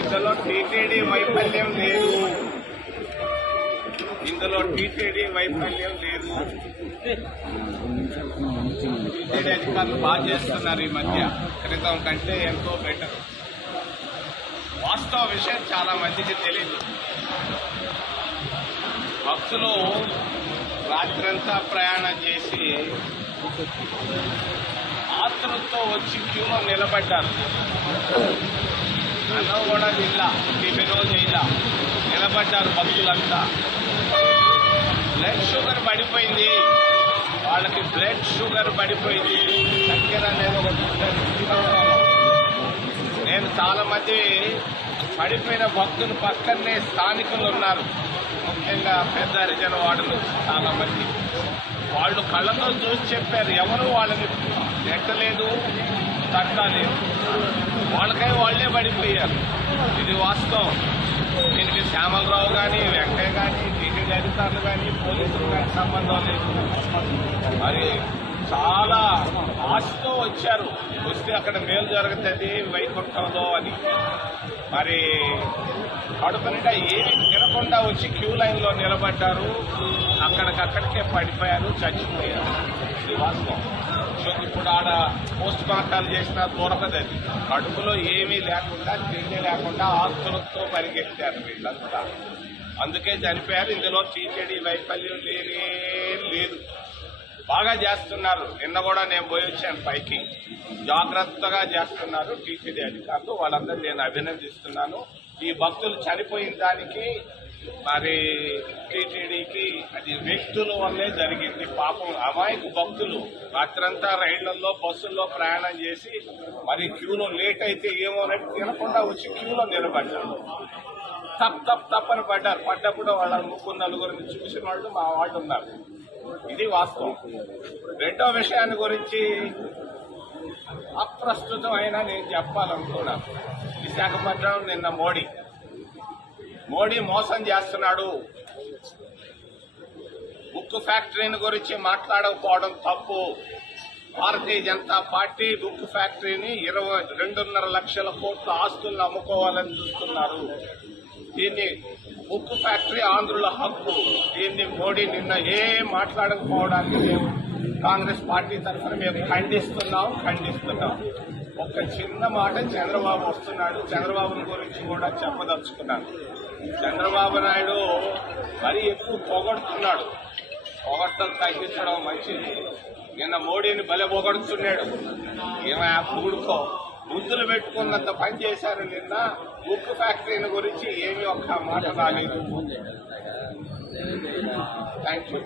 ఇందులో టీటీడీ వైఫల్యం లేదు, ఇందులో టీటీడీ వైఫల్యం లేదు. టీటీడీ అధికారులు బాగా చేస్తున్నారు ఈ మధ్య, క్రితం కంటే ఎంతో బెటర్. వాస్తవ విషయం చాలా మందికి తెలియదు. భక్తులు రాత్రంతా ప్రయాణం చేసి ఆతృతతో వచ్చి క్యూలో నిలబడ్డారు. అన్నవగూడ జిల్లా, వినోద్ జిల్లా నిలబడ్డారు భక్తులంతా. బ్లడ్ షుగర్ పడిపోయింది, వాళ్ళకి బ్లడ్ షుగర్ పడిపోయింది. చక్కెర అనేది ఒకటి ఉంటుంది. నేను చాలా మంది పడిపోయిన భక్తులు పక్కనే స్థానికులు ఉన్నారు, ముఖ్యంగా పెద్ద హరిజన వార్డులు చాలా మంది. వాళ్ళు కళ్ళతో చూసి చెప్పారు, ఎవరు వాళ్ళని నెట్టలేదు, తట్టలేదు, వాళ్ళకై వాళ్లే పడిపోయారు. ఇది వాస్తవం. దీనికి శ్యామలరావు కానీ, వెంకయ్య కానీ, టీటీడీ అధికారులు కానీ, పోలీసులు కానీ సంబంధం లేదు. మరి చాలా ఆశతో వచ్చారు, వస్తే అక్కడ మేలు జరుగుతుంది వైకుంఠంలో అని. మరి కడుపు నిండా ఏమి తినకుండా వచ్చి క్యూ లైన్లో నిలబడ్డారు, అక్కడికక్కడికే పడిపోయారు, చచ్చిపోయారు. ఇది వాస్తవం. సో ఇప్పుడు ఆడ పోస్ట్ మార్టాలు చేసినా దొరకదు. అది కడుపులో ఏమీ లేకుండా, తిండి లేకుండా ఆస్తులతో పరిగెత్తారు వీళ్ళంతా, అందుకే చనిపోయారు. ఇందులో టీటీడీ వైఫల్యం లేనే లేదు. బాగా చేస్తున్నారు. నిన్న కూడా నేను పోయి వచ్చాను పైకి, జాగ్రత్తగా చేస్తున్నారు టీటీడీ అధికారులు. వాళ్ళందరూ నేను అభినందిస్తున్నాను. ఈ భక్తులు చనిపోయిన దానికి మరి టీటీడీకి అది వ్యక్తుల వల్లే జరిగింది. పాపం అమాయకు భక్తులు రాత్రంతా రైళ్లలో, బస్సుల్లో ప్రయాణం చేసి మరి క్యూలో లేట్ అయితే ఏమోనని తినకుండా వచ్చి క్యూలో నిలబడ్డారు. తప్పని పడ్డారు. పడ్డప్పుడు వాళ్ళ ముగ్గురు నలుగురిని చూసిన వాళ్ళు మా వాళ్ళు ఉన్నారు. ఇది వాస్తవం. రెండో విషయాన్ని గురించి అప్రస్తుతం అయినా నేను చెప్పాలనుకున్నాను. విశాఖపట్నం నిన్న మోడీ మోసం చేస్తున్నాడు. ఉక్కు ఫ్యాక్టరీని గురించి మాట్లాడకపోవడం తప్పు. భారతీయ జనతా పార్టీ ఉక్కు ఫ్యాక్టరీని 22.5 లక్షల కోట్ల ఆస్తులను అమ్ముకోవాలని చూస్తున్నారు. దీన్ని ఉక్కు ఫ్యాక్టరీ ఆంధ్రుల హక్కు. దీన్ని మోడీ నిన్న ఏం మాట్లాడకపోవడానికి మేము కాంగ్రెస్ పార్టీ తరఫున మేము ఖండిస్తున్నాం. ఒక చిన్న మాట, చంద్రబాబు వస్తున్నాడు, చంద్రబాబుని గురించి కూడా చెప్పదలుచుకున్నాను. చంద్రబాబు నాయుడు మరీ ఎక్కువ పొగడుతున్నాడు. పొగడ్తలు తగ్గించడం మంచిది. నిన్న మోడీని భలే పొగడుతున్నాడు. ఏమో పొగుడుకో, బుద్ధులు పెట్టుకున్నంత పని చేశారు. నిన్న ఉక్కు ఫ్యాక్టరీని గురించి ఏమీ ఒక్క మాట రాలేదు. Thank you.